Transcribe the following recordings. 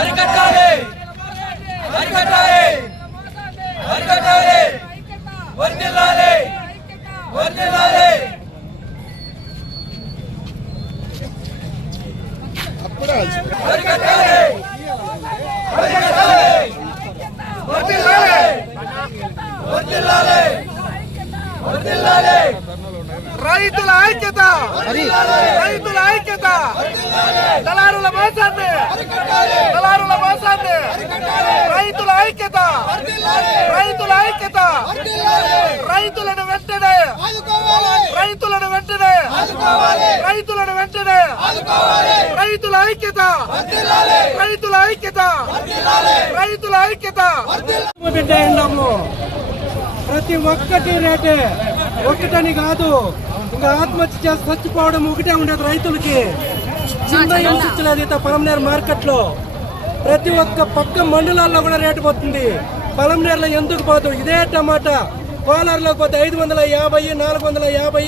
అరికట్టాలి అరికట్టాలి అరికట్టాలి వర్ధిల్లాలి వర్ధిల్లాలి అరికట్టాలి అరికట్టాలి వర్ధిల్లాలి వర్ధిల్లాలి వర్ధిల్లాలి రైతుల ఐక్యత రైతుల ఐక్యత దళారుల మోసాన్ని దళారుల మోసాన్ని రైతుల ఐక్యత రైతుల ఐక్యత రైతులను వెంటనే రైతులను వెంటనే రైతులను వెంటనే రైతుల ఐక్యత రైతుల ఐక్యత రైతుల ఐక్యత బిడ్డ ఎండము ప్రతి ఒక్కటి రేటే ఒకటని కాదు ఇంకా ఆత్మహత్య చేసి చచ్చిపోవడం ఒకటే ఉండదు రైతులకి చిన్న హింసించలేదు పలమనేరు మార్కెట్ లో ప్రతి ఒక్క పక్క మండలాల్లో కూడా రేటు పోతుంది పలమనేరులో ఎందుకు పోదు ఇదే టమాటా కోలారులో పోతే 550 450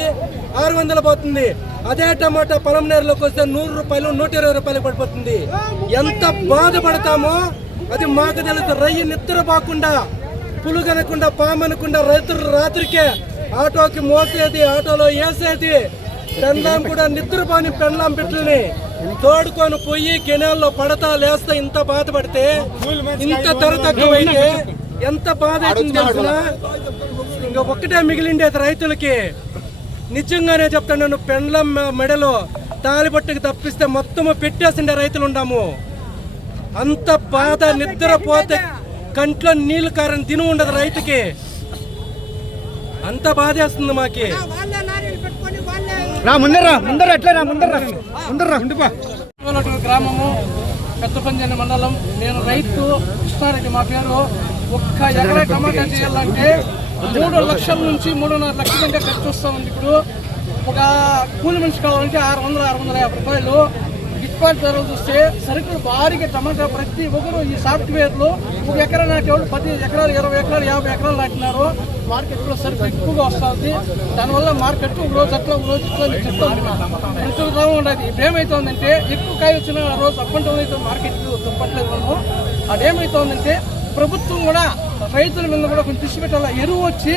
600 పోతుంది అదే టమాటా పలమనేరులోకి వస్తే 100 రూపాయలు 120 రూపాయలు పడిపోతుంది ఎంత బాధపడతామో అది మాకు తెలుసు రయ్యి నిద్ర పోకుండా పులుగనకుండా పామనకుండా రైతులు రాత్రికే ఆటోకి మోసేది ఆటోలో వేసేది పెండ్లాం కూడా నిద్రపోని పెండ్లాం బిడ్డల్ని తోడుకొని పోయి కెనాల్లో పడతా లేస్తా ఇంత బాధపడితే ఇంత ధర తక్కువైతే ఎంత బాధ అవుతుంది తెలిసిన ఇంకా ఒక్కటే మిగిలిండేది రైతులకి నిజంగానే చెప్తాను పెండ్లం మెడలో తాలిపట్టుకు తప్పిస్తే మొత్తము పెట్టేసిండే రైతులు ఉన్నాము అంత బాధ నిద్రపోతే కంట్లో నీళ్లు కారని తిని ఉండదు రైతుకి అంత బాధేస్తుంది మాకి గ్రామము పెద్దపంజని మండలం నేను రైతు కృష్ణారెడ్డి మా పేరు ఒక్క ఎకరా టమాటా చేయాలంటే 3 లక్షల నుంచి 3.5 లక్షల దాకా ఖర్చు వస్తుంది ఇప్పుడు ఒక కూలి మనిషి కావాలంటే 600-650 రూపాయలు గిట్టుబాటు ధరలు చూస్తే సరుకులు భారీగా టమాటా ప్రతి ఒక్కరు ఈ సాఫ్ట్వేర్లో 1 ఎకరా నాటేవాళ్ళు 10 ఎకరాలు 20 ఎకరాలు 50 ఎకరాలు నాటినారు మార్కెట్లో సరుకు ఎక్కువగా వస్తుంది దానివల్ల మార్కెట్ ఒక రోజు అట్లా ఒక రోజు ఇట్లా చెప్తా ఉండదు ఇప్పుడు ఏమవుతుందంటే ఎక్కువ కాయ వచ్చిన రోజు అప్ అండ్ డౌన్ అయితే మార్కెట్ తప్పట్లేదు మనము అదేమవుతుందంటే ప్రభుత్వం కూడా రైతుల మీద కూడా కొంచెం దృష్టి పెట్టాలి ఎరువు వచ్చి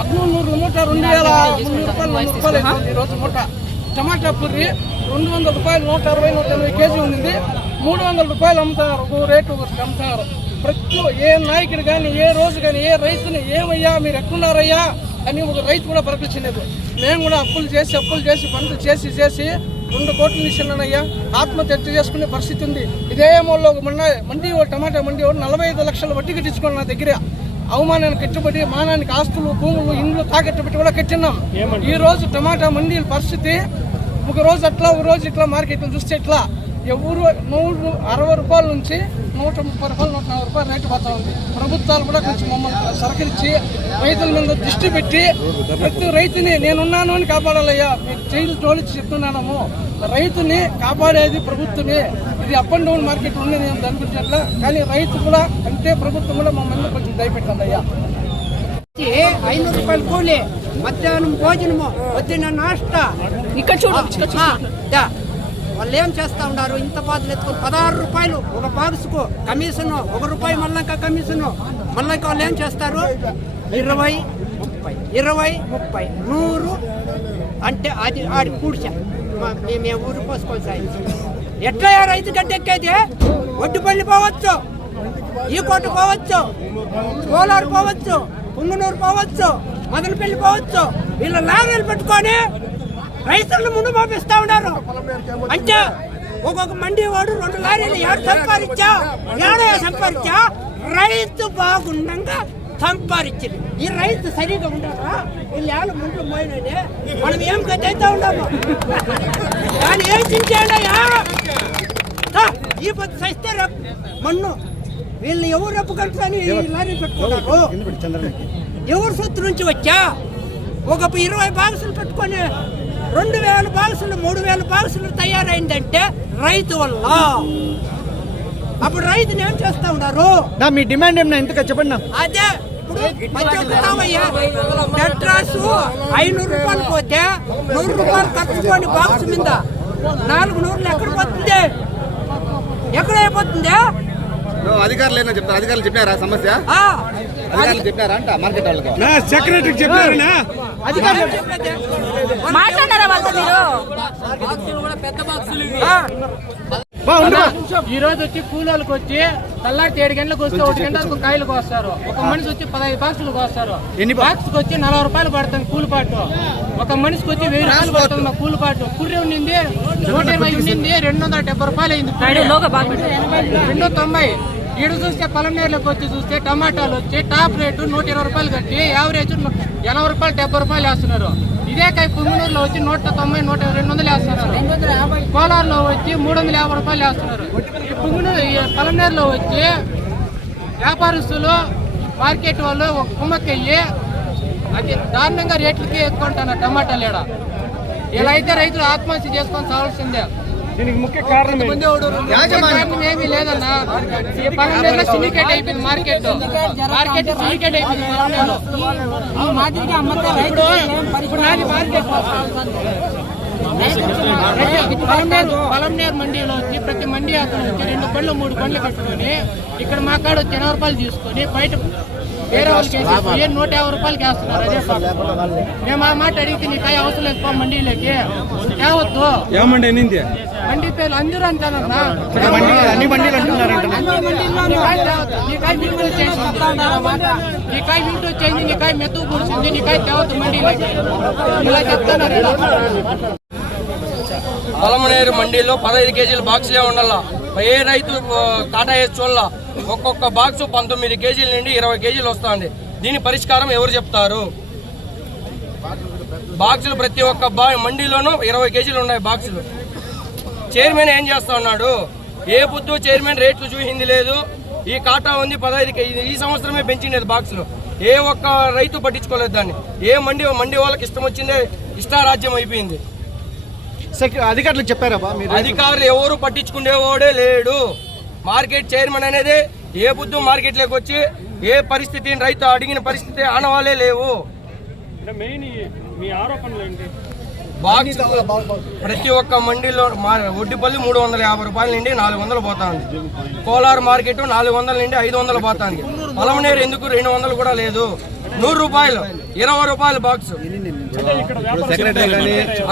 1300 మూట 2300 రూపాయలు అవుతుంది ఈరోజు మూట టమాటా పుర్రి 200 రూపాయలు 160-180 కేజీ ఉంది 300 రూపాయలు అమ్ముతారు ఒక రేటు అమ్ముతారు ప్రతి ఏ నాయకుడు కానీ ఏ రోజు కానీ ఏ రైతుని ఏమయ్యా మీరు ఎక్కడున్నారయ్యా అని ఒక రైతు కూడా పరపించలేదు మేము కూడా అప్పులు చేసి పంటలు చేసి 2 కోట్ల నిశ్చలనయ్యా ఆత్మహత్య చేసుకునే పరిస్థితి ఉంది ఇదే మూలలో ఒక మండి టమాటా మండి 45 లక్షల వడ్డీ కట్టించుకోండి నా దగ్గర అవమానానికి కట్టుబడి మానానికి ఆస్తులు భూములు ఇండ్లు తాకట్టు పెట్టి కూడా కట్టినాం ఈ రోజు టమాటా మండీల పరిస్థితి ఒక రోజు అట్లా ఒక రోజు ఇట్లా మార్కెట్లో చూస్తే ఇట్లా ఎవరు 160 రూపాయల నుంచి 130 రూపాయలు 140 రూపాయలు రేటు పోతా ఉంది ప్రభుత్వాలు కూడా కొంచెం మమ్మల్ని సహకరించి రైతుల మీద దృష్టి పెట్టి ప్రతి రైతుని నేనున్నాను అని కాపాడాలయ్యా మీకు జైలు జోలించి చెప్తున్నాము రైతుని కాపాడేది ప్రభుత్వమే ఇది అప్ అండ్ డౌన్ మార్కెట్ ఉంది నేను దాని గురించి అట్లా కానీ రైతు కూడా అంటే ప్రభుత్వం కూడా మమ్మల్ని కొంచెం దయపెట్టాలి అయ్యా 500 రూపాయలు కూలి మధ్యాహ్నం భోజనము పొద్దున్న నాష్టా ఇక్కడ చూడ వాళ్ళు ఏం చేస్తా ఉన్నారు ఇంత బాధలు ఎత్తుకొని 16 రూపాయలు ఒక బాక్స్కు కమిషన్ 1 రూపాయి మళ్ళంక కమిషన్ మళ్ళంక వాళ్ళు ఏం చేస్తారు 20-30 100 అంటే అది ఆడి కూర్చా మేము ఊరు పోసుకోవాలి ఎట్లా రైతు గడ్డెక్కేది ఒడ్డుపల్లి పోవచ్చు ఈ కోట పోవచ్చు కోలారు పోవచ్చు పుంగనూరు పోవచ్చు మదనపల్లి పోవచ్చు వీళ్ళ లారీలు పెట్టుకొని రైతులను ముందు పంపిస్తా ఉన్నారు అంటే ఒక్కొక్క మండి వాడు 2 లారీలు సంపాదించా రైతు బాగుండగా సంపాదించింది ఈ రైతు సరిగా ఉండాలా వీళ్ళు ఏళ్ళ ముందు పోయినదే మనం ఏం గద్దయితా ఉన్నాము కానీ ఏం చించాడయ్యా ఈ పొద్దు సస్తే మన్ను వీళ్ళు ఎవరు అప్పుకంటుని లారీ పెట్టుకున్నారు ఎవరు సొత్తు నుంచి వచ్చా ఒక 20 బాక్సులు పెట్టుకొని 2000 బాక్సులు 3000 బాక్సులు తయారైందంటే రైతు వల్ల అప్పుడు రైతుని ఏం చేస్తా ఉన్నారు మీ డిమాండ్ ఏమన్నా ఎంతగా చెప్పండి అదే పెట్రాసు 500 రూపాయలు పోతే 100 రూపాయలు ఖర్చుకొని బాక్స్ మీద 400 ఎక్కడ పోతుంది ఎక్కడ అయిపోతుందా? అధికారులు ఏమో చెప్తారు, అధికారులు చెప్పినారా సమస్య? ఆ, అధికారులు చెప్పినారా అంట మార్కెట్ వాళ్ళకు? సెక్రటరీకి చెప్పారనా? అధికారులు చెప్పలేదే. మాట్లాడారా వాళ్ళతో మీరు? ఈ రోజు వచ్చి కూలీలకు వచ్చి తెల్లారి 7 గంటలకు వస్తే 1 గంట వరకు కాయలు కోస్తారు. ఒక మనిషి వచ్చి 15 బాక్సులు కోస్తారు. బాక్స్ వచ్చి 40 రూపాయలు పడుతుంది కూలి పాటు. ఒక మనిషికి వచ్చి 1000 రూపాయలు పడుతుంది మా కూలి పాటు. కుర్రి ఉండింది 120 ఉండింది, 270 రూపాయలు అయింది. 290. ఈడు చూస్తే పొలంనేరులోకి వచ్చి చూస్తే టమాటాలు వచ్చి టాప్ రేటు 120 రూపాయలు కట్టి యావరేజ్ 80 రూపాయలు 70 రూపాయలు వేస్తున్నారు. ఇదే కాయ పుంగనూరులో వచ్చి 190, 200 వేస్తున్నారు. కోలార్లో వచ్చి 350 రూపాయలు వేస్తున్నారు. ఈ పుంగనూరు పొలంనేరులో వచ్చి వ్యాపారస్తులు మార్కెట్ వాళ్ళు ఒక కుమ్మక్కయ్యి అది దారుణంగా రేట్లకి ఎక్కుంటున్నారు టమాటాలు. ఇలా అయితే రైతులు ఆత్మహత్య చేసుకొని చావాల్సిందే. దీనికి ముఖ్య కారణం ఏమీ లేదన్నా. ఈ పొలంనేరులో సిండికేట్ అయిపోయింది మార్కెట్ సిండికేట్ అయిపోయింది పొలంనేరులో. ఇప్పుడు నాది మార్కెట్ పొలంనేరు మండీలో వచ్చి ప్రతి మండీ అతను వచ్చి 2 బండ్లు 3 బండ్లు కట్టుకొని ఇక్కడ మా కాడ వచ్చి 80 రూపాయలు తీసుకొని బయట వేరే వాళ్ళకి 150 రూపాయలకి వేస్తున్నారు. అదే సార్ మేము ఆ మాట అడిగితే నీ కాయ అవసరం లేదు మండీలోకి తేవద్దు. మండీ పేర్లు అందరూ అంటారన్నా. అన్ని బండిలు అంటున్నారంట. నీకాయ వీడియో చేయింది, నీకాయ మెత్తు కూర్చుంది, నీకాయ తేవద్దు మండీలోకి ఇలా చెప్తున్నారు. పొలంనేరు మండీలో 15 కేజీల బాక్సులే ఉండాలా. ఏ రైతు కాటా వేసి చూడాల. ఒక్కొక్క బాక్సు 19 కేజీల నుండి 20 కేజీలు వస్తుంది. దీని పరిష్కారం ఎవరు చెప్తారు? బాక్సులు ప్రతి ఒక్క మండీలోనూ 20 కేజీలు ఉన్నాయి బాక్సులు. చైర్మన్ ఏం చేస్తా ఉన్నాడు? ఏ పొద్దు చైర్మన్ రేట్లు చూసింది లేదు. ఈ కాటా ఉంది 15 కేజీ. ఈ సంవత్సరమే పెంచిండేది బాక్సులు. ఏ ఒక్క రైతు పట్టించుకోలేదు దాన్ని. ఏ మండీ వాళ్ళకి ఇష్టం వచ్చిందే ఇష్టారాజ్యం అయిపోయింది. అధికారులు చెప్పారా? అధికారులు ఎవరు పట్టించుకునేవాడే లేడు. మార్కెట్ చైర్మన్ అనేది ఏ బుద్ధు మార్కెట్లోకి వచ్చి ఏ పరిస్థితిని రైతు అడిగిన పరిస్థితి ఆనవాలే లేవు. మీ ఆరోపణలు ఏంటి? బాక్స్ ప్రతి ఒక్క మండీలో ఒడ్డిపల్లి 350 రూపాయల నుండి 400 పోతా ఉంది. కోలార్ మార్కెట్ 400 నుండి 500 పోతుంది. పొలంనేరు ఎందుకు 200 కూడా లేదు. 100 రూపాయలు 20 రూపాయలు బాక్స్.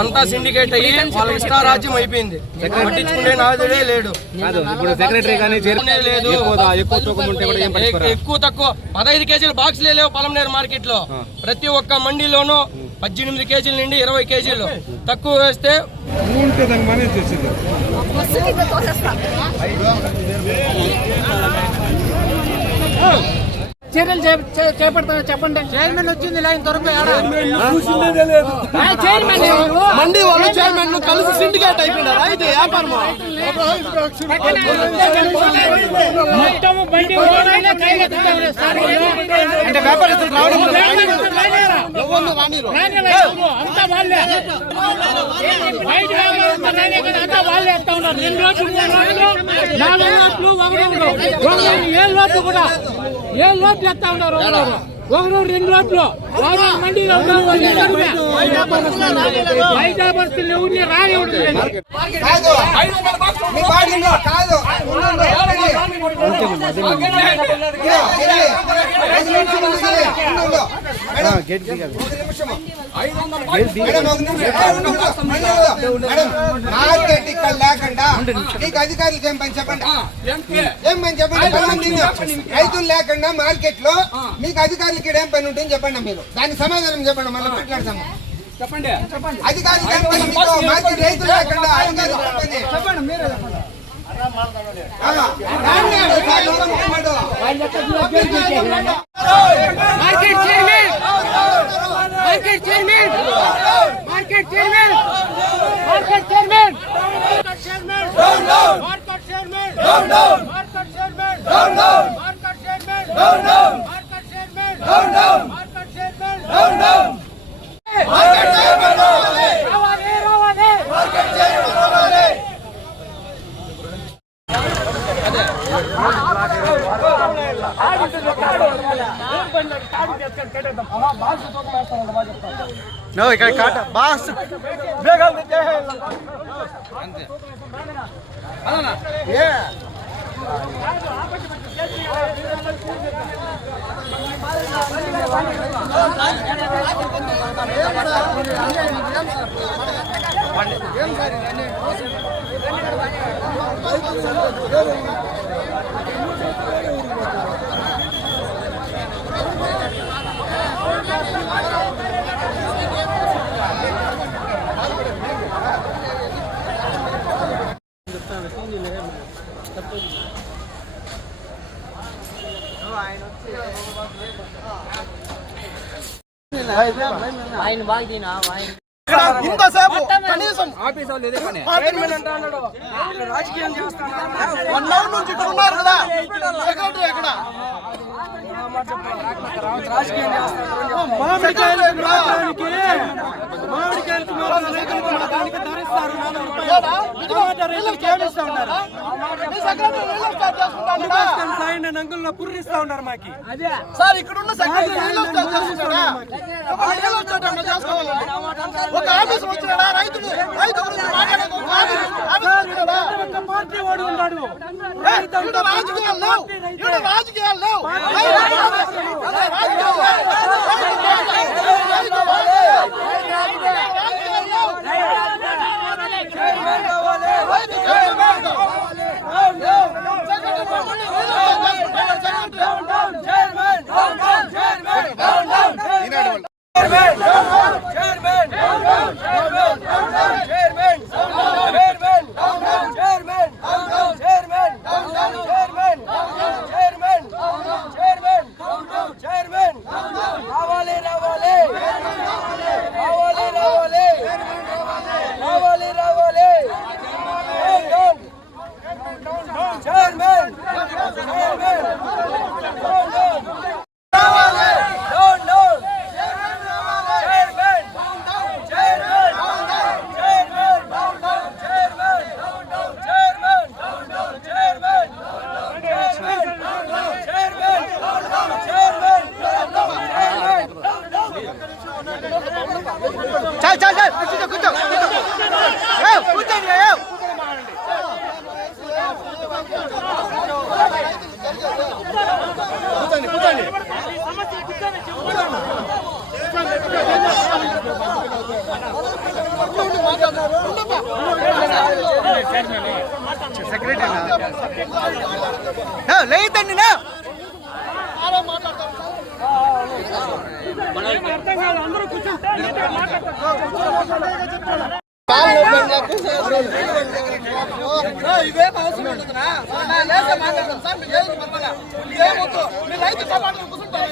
అంతా సిండికేట్ అయ్యి వాళ్ళ ఇష్టారాజ్యం అయిపోయింది. పట్టించుకునే నాదుడే లేడు. లేదు ఎక్కువ తక్కువ 15 కేజీల బాక్సులే లేవు పొలంనేరు మార్కెట్ లో. ప్రతి ఒక్క మండీలోనూ 18 కేజీల నుండి 20 కేజీలు తక్కువ వేస్తే చర్యలు చేపడతాను చెప్పండి. చైర్మన్ వచ్చింది ఇలా ఇంతవరకు మండీ వాళ్ళు చైర్మన్ కలిసి సిండికేట్ అయిపోయినారా? అయితే వ్యాపారం అంటే వ్యాపారస్తులు రావడం అంతా వాళ్ళే అంతా వాళ్ళే వేస్తా ఉన్నారు. 2 లోట్లు 3 లోట్లు 4 లోట్లు 7 లోట్లు కూడా 7 లోట్లు ఎత్తా ఉన్నారు. 1 2 లోట్లు మండీలో వ్యాపారస్తులు ఎవరిని రాని ఉంటుంది. మార్కెట్ ఇక్కడ లేకుండా నీకు అధికారులకు ఏం పని చెప్పండి? ఏం పని చెప్పండి? రైతులు లేకుండా మార్కెట్ లో మీకు అధికారులకి ఏం పని ఉంటుంది చెప్పండి. మీరు దానికి సమాధానం చెప్పండి. మళ్ళీ మాట్లాడతాము. చెప్పండి అధికారులకు ఏం పని? మీకు మార్కెట్ రైతులు లేకుండా అధికారులు చెప్పండి. మీరే చెప్పండి. Market chairman market chairman market chairman market chairman market chairman down down market chairman down down market chairman down down market chairman down down market chairman down down market chairman down down market chairman రావాలి రావాలి market chairman రావాలి. ఇక్కడ Kata boss అంతే ఇంతసేపు కనీసం chairman అంటా అన్నాడు వీళ్ళు రాజకీయం చేస్తాను 1 అవర్ నుంచి ఇక్కడ ఉన్నారు కదా సెక్రటరీ ఎక్కడ రాజకీయం చేస్తాను పుర్రిస్తా ఉన్నారు మాకి సార్ ఇక్కడ ఉన్న సెక్రటరీ రియల్ ఎస్టేట్ చేస్తున్నాడా రియల్ ఎస్టేట్ అన్న చేసుకోవాలండి ఒక ఆఫీస్ వచ్చినాడా రైతు గురించి మాట్లాడేది ఒక ఆఫీస్ వచ్చినాడా పార్టీ వాడు ఉన్నాడు ఇక్కడ రాజకీయాలు లేవు లేదండి అర్థం కాదు అందరూ కూర్చుంటే ఇదేం అవసరం ఉంటుందా మాట్లాడతాం సార్ మీరు ఏది పక్కన ఇదేమొద్దు మీరు రైతు సమాధానం కూర్చుంటారు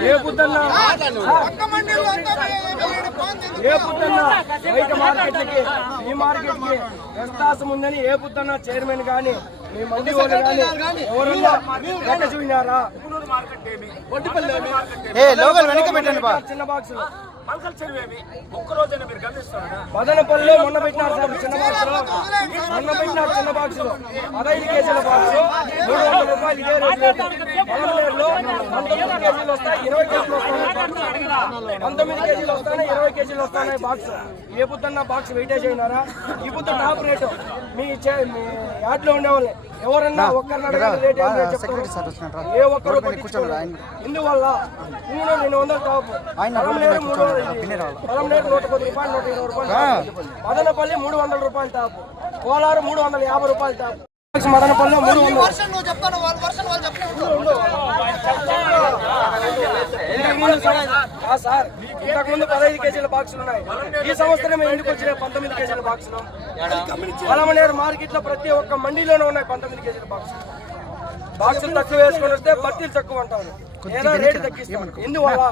ఏ పుత్తన్నా బయట మార్కెట్లకి ఈ మార్కెట్కి వ్యత్యాసం ఉందని ఏ పుత్తన్నా చైర్మన్ కానీ మీ మండి వాళ్ళు కానీ ఎవరన్నా లెక్క చూపినారా? వెనక పెట్టండి చిన్న బాక్స్ మదనపల్లిలో మొన్న పెట్టినారు సార్ చిన్న బాక్స్ లో మొన్న పెట్టినారు చిన్న బాక్స్ లో 15 కేజీల బాక్స్ 300 రూపాయలు ఇదే రేటు. పలమనేరులో 19 కేజీలు వస్తాయి 20 కేజీలు వస్తాయి 19 కేజీలు వస్తాయి 20 కేజీలు వస్తాయి బాక్స్. ఏ పుత్తన్న బాక్స్ వెయిటేజ్ అయినారా? ఈ పుత్త టాప్ రేటు మీ యాడ్ లో ఉండేవాళ్ళని ఎవరన్నా ఒక్కరిని అడగాలి రేట్ ఏం చెప్తారు? ఏ ఒక్కరు పట్టించుకోరు. ఇందువల్ల 200 టాప్ పలమనేరు 110 రూపాయలు 120 రూపాయలు మదనపల్లి 300 రూపాయలు టాప్ కోలారు 350 రూపాయలు టాప్ మదనపల్లిలో 300 సార్ ఇంతకుముందు 15 కేజీల బాక్సులు ఉన్నాయి. ఈ సంవత్సరం ఎందుకు వచ్చినాయి 19 కేజీల బాక్సులు? పలమనేరు మార్కెట్ లో ప్రతి ఒక్క మండీలోనే ఉన్నాయి 19 కేజీల బాక్సులు. బాక్సులు తక్కువ వేసుకొని వస్తే బట్టీలు తక్కువ అంటారు ఏదో రేటు తగ్గిస్తాం. ఎందువల్ల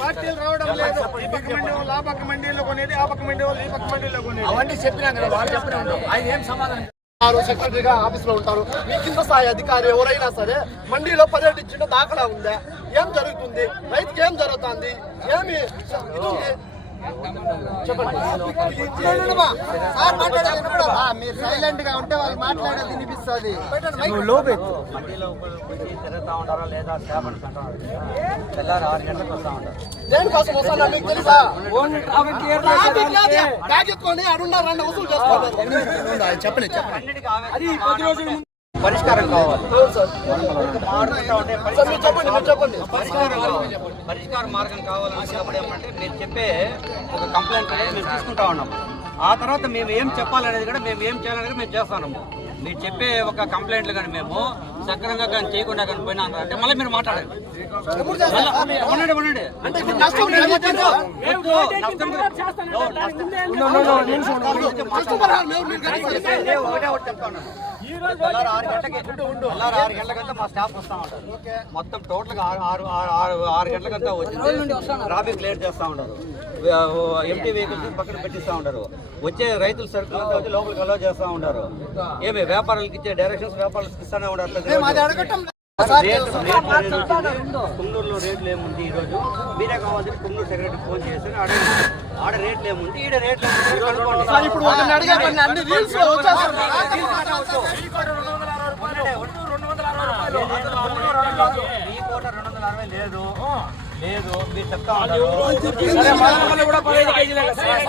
పార్టీలు రావడం లేదు. ఈ పక్క మండీ వాళ్ళు ఆ పక్క మండీలో కొనేది, ఆ పక్క మండీ వాళ్ళు ఈ పక్క మండీలో కొనేది. అవన్నీ చెప్పినా కదా వాళ్ళు చెప్పినా ఉండవు. ఆయన ఏం సమాధానం సెక్రటరీగా ఆఫీస్ లో ఉంటారు. మీ కింద స్థాయి అధికారి ఎవరైనా సరే మండీలో పర్యటించిన దాఖలా ఉందా? ఏం జరుగుతుంది? రైతుకి ఏం జరుగుతుంది? ఏమి ఇది ఉంది? మీరు సైలెంట్ గా ఉంటే వాళ్ళు మాట్లాడేది వినిపిస్తుంది. మండీలో తిరుగుతూ ఉంటారా లేదా చేపలు కంటారు తెల్లారి 6 గంటలకు వస్తూ ఉంటారు. దేనికోసం వస్తున్నా మీకు తెలుసా? బ్యాగెత్తుకొని అడున్నారు వసూలు చేసుకోవాలి. చెప్పండి పరిష్కారం కావాలి. పరిష్కార మార్గం కావాలనుకున్నప్పుడు ఏమంటే మీరు చెప్పే ఒక కంప్లైంట్ అనేది మేము తీసుకుంటా ఉన్నాము. ఆ తర్వాత మేము ఏం చెప్పాలనేది కూడా మేము ఏం చేయాలనేది మేము చేస్తున్నాము. మీరు చెప్పే ఒక కంప్లైంట్లు కానీ మేము సక్రమంగా కానీ చేయకుండా కానీ పోయినా అంటే మళ్ళీ మీరు మాట్లాడాలి. ఉండండి తెల్లారి 6 గంటలకంతా మా స్టాఫ్ వస్తూ ఉంటారు. మొత్తం టోటల్గా 6 గంటలకంతా వచ్చింది. ట్రాఫిక్ క్లియర్ చేస్తూ ఉంటారు. ఎంటీ వెహికల్స్ పక్కన పెట్టిస్తూ ఉంటారు. వచ్చే రైతుల సరుకులు అంతా వచ్చి లోపలికి అలౌ చేస్తూ ఉంటారు. ఏమి వ్యాపారులకు ఇచ్చే డైరెక్షన్స్ వ్యాపారులకు ఇస్తూనే ఉంటారు. కున్నూరులో రేట్లు ఏముంది ఈరోజు మీరే కావాలి కున్నూరు సెక్రటరీ ఫోన్ చేసి ఆడ రేట్లు ఏముంది ఈడ రేట్లు ఇప్పుడు ఈ కోట 260 లేదు మీరు చెప్తా ఉంటారు. మదనపల్లి కూడా 15 కేజీలే కదా సార్.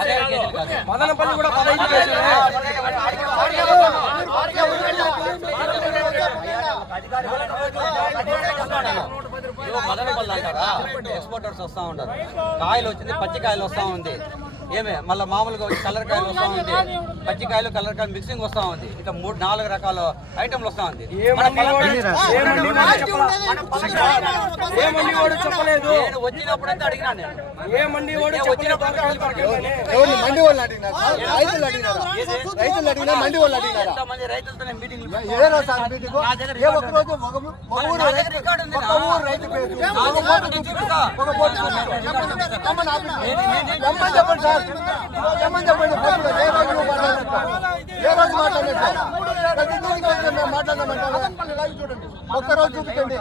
మదనపల్లి కూడా 15 కేజీలే. మదనపల్లి అంటారా ఎక్స్పోర్టర్స్ వస్తూ ఉంటారు. కాయలు వచ్చింది పచ్చికాయలు వస్తూ ఉంది. ఏమే మళ్ళీ మామూలుగా వచ్చి కలర్ కాయలు వస్తూ ఉంది. పచ్చికాయలు కలర్ కాయలు మిక్సింగ్ వస్తూ ఉంది. ఇట్లా 3-4 రకాల ఐటమ్లు వస్తూ ఉంది. నేను వచ్చినప్పుడైతే అడిగినా నేను మండి వాళ్ళు అడిగినారు, రైతులు అడిగినా మండి వాళ్ళు అడిగినారు. ఎంతమంది రైతులతో నేను మీటింగ్ ఏ రోజు సార్ మీటింగ్? ఏ ఒక్క రోజు ఒక ఊరు రైతు పేరు ఒక పోటీ చెప్పండి సార్, చెప్పండి. ఏ రోజు మాట్లాడినట్టు ప్రతి మేము మాట్లాడినామంటారు. చూడండి ఒక్కరోజు చూపించండి.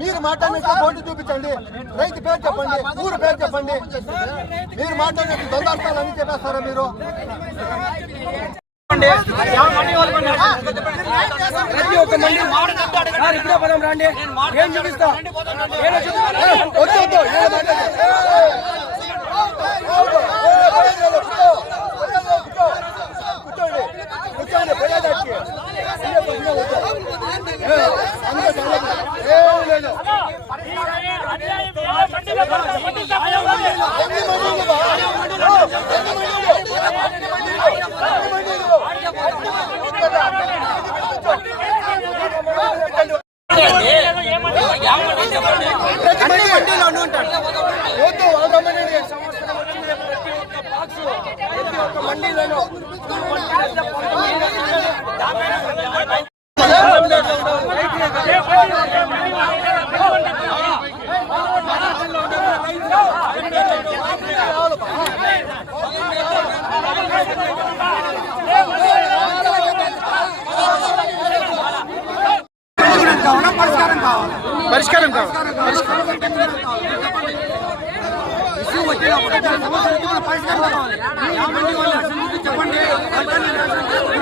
మీరు మాట్లాడినట్టు బోర్డు చూపించండి. రైతు పేరు చెప్పండి, ఊరు పేరు చెప్పండి. మీరు మాట్లాడినట్టు దొంగలు అని చెప్పేస్తారా మీరు? ప్రతి ఒక్క మండి ఇప్పుడే పదం రండి. ఏం చూపిస్తా మండీలోనూ పరిష్కారం కావాలి.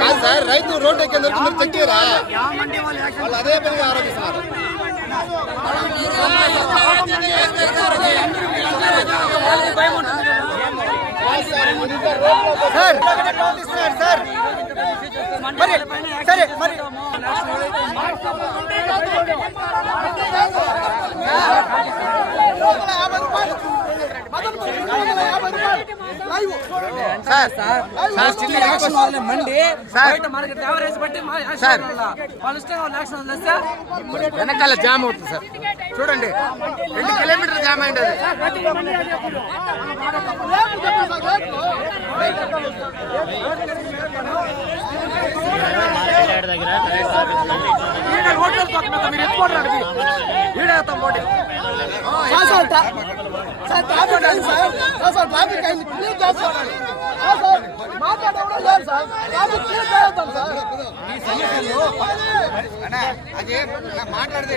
కాదు సార్, రైతు రోడ్డు ఎక్కేందుకు మీరు చెక్కారా? వాళ్ళు అదే పనిగా ఆరోపిస్తున్నారు. సార్ మరి సరే మరి వెనకాల జామ్ అవుతుంది సార్. చూడండి 2 కిలోమీటర్లు జామ్ అయింది. మీరు ఎత్తుకోండి. అయింది సార్ ట్రాఫిక్ అయింది క్లియర్ చేస్తాను సార్ మాట్లాడడం లేదు సార్ ట్రాఫిక్ క్లియర్ చేస్తాం సార్ అదే మాట్లాడితే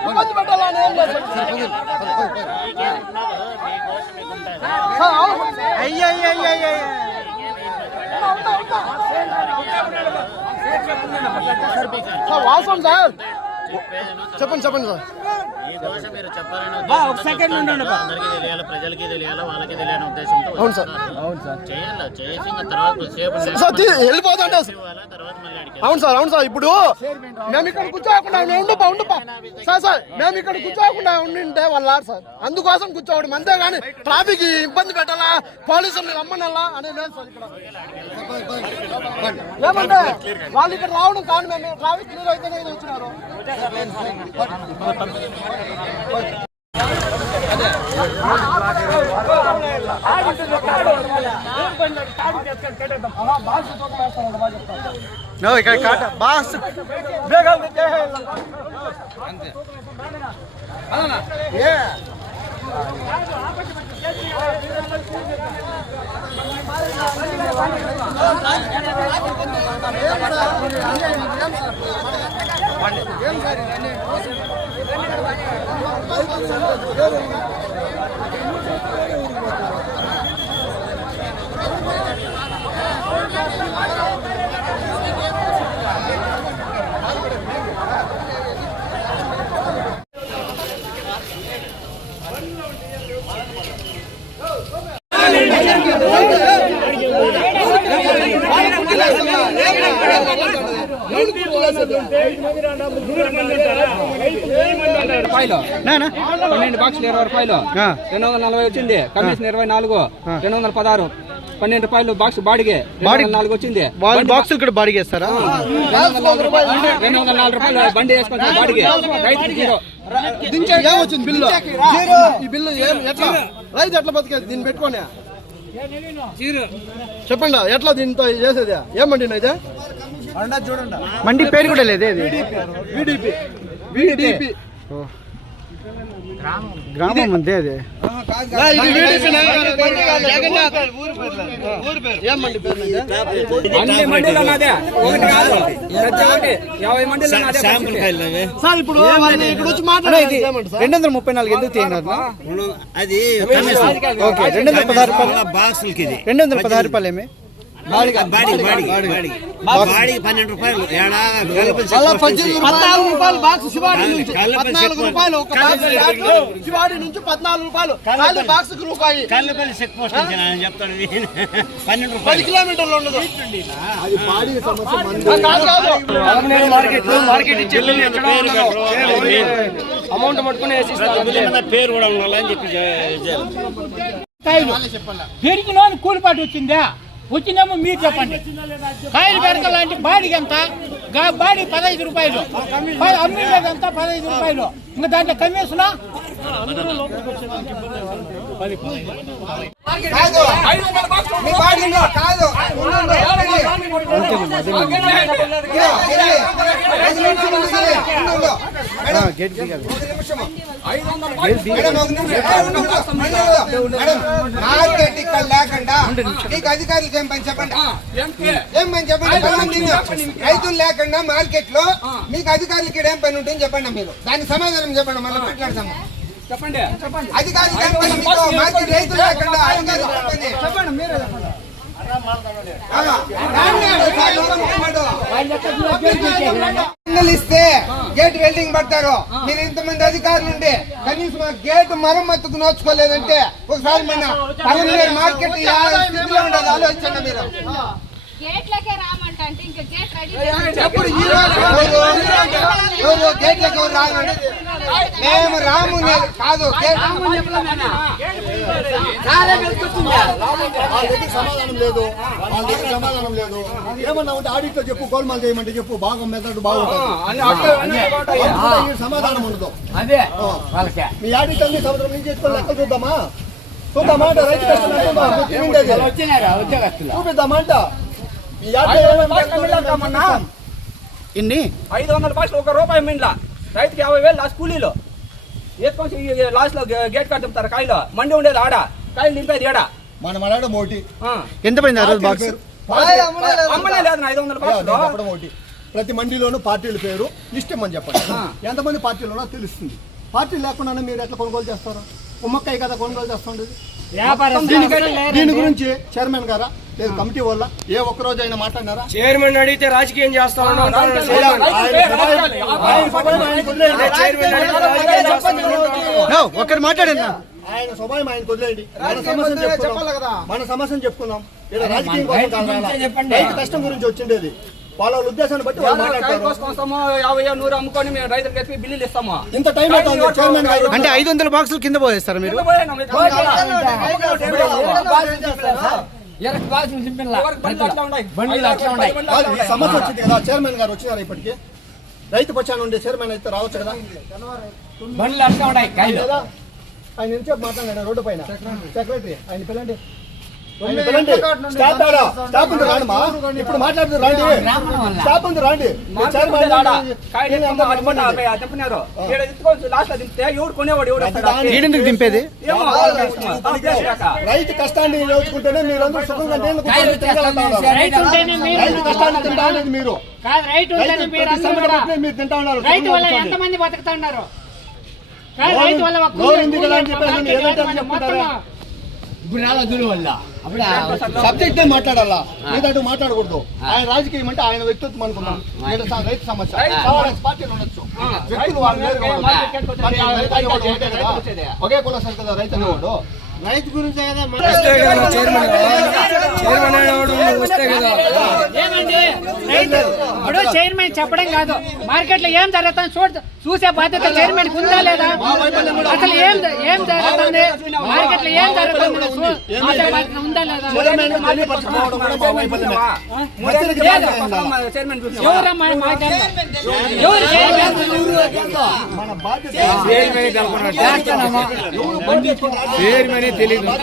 ఇబ్బంది పెట్టాలని ఏం లేదు సార్ వాస్తవం సార్ చెప్పండి సార్ ఈ దోష మీరు చెప్పాలని అందరికీ తెలియాలి, ప్రజలకి తెలియాలి, వాళ్ళకి తెలియని ఉద్దేశంతో అవును సార్ చేయాలి. చేసి ఇంకా తర్వాత సేపు వెళ్ళిపోతుంటే తర్వాత మళ్ళీ అడిగారు. అవును సార్ ఇప్పుడు మేము ఇక్కడ కూర్చోకుండా ఉండుపా సార్ మేము ఇక్కడ కూర్చోకుండా ఉండింటే వాళ్ళు ఆడు సార్ అందుకోసం కూర్చోవడం అంతేగాని ట్రాఫిక్ ఇబ్బంది పెట్టాలా పోలీసులు రమ్మనాలా అనేది లేదు సార్ ఇక్కడ ఏమంటే వాళ్ళు ఇక్కడ రావడం కానీ మేము ట్రాఫిక్ క్లియర్ అయితేనే ఇది వచ్చినారు ఇక్కడ బాస్ ₹12 బాక్సులు ₹20 240 వచ్చింది. కమిషన్ 24 216 ₹12 బాక్స్ బాడిగే 4 వచ్చింది. బాక్స్ ఇక్కడ బాడిగే ఇస్తారా ₹204 బండి వేసుకుంటాం బాడిగే. రైతు జీరో వచ్చింది బిల్లు ఈ బిల్లు ఎట్లా రైతు ఎట్లా బతికేది దీన్ని పెట్టుకోనే చెప్పండి ఎట్లా దీంతో చేసేది ఏమండి అయితే మండి పేరు కూడా లేదే VDP గ్రామం అంతే అది అన్ని మండీలో నాదే ఒకటి కాదు ప్రతి 50 మండీలో నాదే. సార్ ఇప్పుడు ఇక్కడ వచ్చి మాట్లాడేది 234 ఎందుకు తీయన్నారు అది ఓకే 216 బాక్సులకి ఇది ₹216 ఏమి బాడీ ₹12 ₹14 బాక్స్ శివాడి నుంచి ₹14 ఒక బాక్స్ శివాడి నుంచి ₹14 బాక్స్ రూపాయి కల్లపల్లి చెక్ పోస్ట్ చెప్తాడు ₹12 10 కిలోమీటర్లు ఉండదు అది బాడీ సమస్య మార్కెట్ ఇచ్చే అమౌంట్ పట్టుకుని పేరు కూడా ఉండాలని చెప్పి పెరిగిన కూలిపాటు వచ్చిందా వచ్చిందేమో మీరు చెప్పండి. కాయలు పెరగాలంటే బాడీకి ఎంత బాడీ ₹15 అమ్మిందంతా ₹15 ఇంకా దాంట్లో కమిషనా మార్కెట్ ఇక్కడ లేకుండా మీకు అధికారులకు ఏం పని చెప్పండి రైతులు లేకుండా మార్కెట్ లో మీకు అధికారులకి ఏం పని ఉంటుంది చెప్పండి మీరు దానికి సమాధానం చెప్పండి మళ్ళీ మాట్లాడతాము చెప్పండి అధికారులు ఏం పని మీకు మార్కెట్ రైతులు లేకుండా అధికారులు చెప్పండి మీరే చెప్పండి. ఇస్తే గేట్ వెల్డింగ్ పడతారు మీరు ఇంతమంది అధికారులు ఉంటే కనీసం గేట్ మరమ్మతుకు నోచుకోలేదంటే ఒకసారి మన పల్లె మార్కెట్ స్థితిలో ఉండదు ఆలోచించండి మీరు గేట్లకే రామంటాడు అంటే ఇంకా గేట్ రెడీ ఎప్పుడు ఈ రోజు ఎవరు గేట్లకు ఎవరు రాను మేము రాము కాదు గేట్ వాళ్ళ దగ్గర సమాధానం లేదు, వాళ్ళ దగ్గర సమాధానం లేదు. ఏమన్నా ఉంటే ఆడిట్ లో చెప్పు, గోల్మాల్ చేయమంటే చెప్పు, బాగా మెథడ్ బాగుంటుంది. సమాధానం ఉండదు. అదే వాళ్ళకి మీ ఆడిట్ అన్ని సంవత్సరం నుంచి ఎత్తుకొని లెక్కలు చూద్దామా అంటే రైతు కష్టం చూపిద్దామా అంట. మీ ఇన్ని 500 భాషలు 1 రూపాయి మిండ్లా రైతుకి 50,000 లాస్ట్ కూలీలో ఎత్తుకొని లాస్ట్ లో గేట్ కార్డు చెప్తారు. కాయలు మండి ఉండేది ఆడ, కాయలు నింపేది ఏడా. మన మరాడ మోటి ఎంత పోయింది ఆ రోజు బాక్స్? అమ్మనే లేదు 500 బాక్స్ ఒకటి. ప్రతి మండీలోనూ పార్టీల పేరు లిస్ట్ ఇమ్మని చెప్పండి. ఎంతమంది పార్టీలు ఉన్నా తెలుస్తుంది. పార్టీ లేకుండా మీరు ఎట్లా కొనుగోలు చేస్తారు? ఉమ్మక్కాయ కదా కొనుగోలు చేస్తుండేది. దీని గురించి చైర్మన్ గారా లేదు కమిటీ వల్ల ఏ ఒక్క రోజు అయినా మాట్లాడినారా? చైర్మన్ అడిగితే రాజకీయం చేస్తా ఉన్నాం. ఒక్కరు మాట్లాడండి. ఆయన స్వభావం ఆయన వదిలేయండి. మన సమస్యను చెప్పుకుందాం. ఇలా రాజకీయం కోసం కాదు, రైతు కష్టం గురించి వచ్చిండేది. వాళ్ళ ఉద్దేశాన్ని బట్టి వాళ్ళు మాట్లాడతారు. 50 100 అమ్ముకొని మేము రైతులకు ఎత్తి బిల్లులు ఇస్తాము. ఇంత టైం అవుతుంది చైర్మన్ గారు. అంటే 500 బాక్సులు కింద పోయేస్తారు మీరు? ఈ సమస్య వచ్చింది కదా, చైర్మన్ గారు వచ్చినారు ఇప్పటికి. రైతు పక్షాన ఉండే చైర్మన్ అయితే రావచ్చు కదా. బండ్లు అట్లా ఉన్నాయి కాయలు. లేదా ఆయన ఎంతసేపు మాట్లాడాడు రోడ్డు పైన. సెక్రటరీ ఆయన పిల్లండి, స్టాప్ ఉంది రాండి. ఇప్పుడు మాట్లాడుతూ రాండి, స్టాప్ ఉంది రాండి. ఈడెందుకు దింపేది? రైతు కష్టాన్ని నేర్చుకుంటేనే మీరందరూ సుఖంగా రైతు కష్టాన్ని తింటా అనేది మీరు. మీరు తింటా ఉన్నారు. ఎంతమంది బతుకుతా ఉన్నారు? గౌరవింది కదా అని చెప్పేసి ఏదంటే చెప్తారా? సబ్జెక్ట్ మాట్లాడాలా, లేదంటూ మాట్లాడకూడదు. ఆయన రాజకీయం అంటే ఆయన వ్యక్తిత్వం అనుకున్నాం. రైతు సమస్య పార్టీలు ఉండొచ్చు, వ్యక్తులు ఒకే కుల సార్ కదా రైతు అనేవాడు. రైతు గురించి ఇప్పుడు చైర్మన్ చెప్పడం కాదు, మార్కెట్ లో ఏం జరుగుతుంది చూసే బాధ్యత చైర్మన్ ఉందా లేదా? అసలు ఏం జరుగుతుంది మార్కెట్ లో, ఏం జరుగుతుంది ఉందా లేదా? ఎవరమ్మా మాట్లాడారు? మన బాధ్యత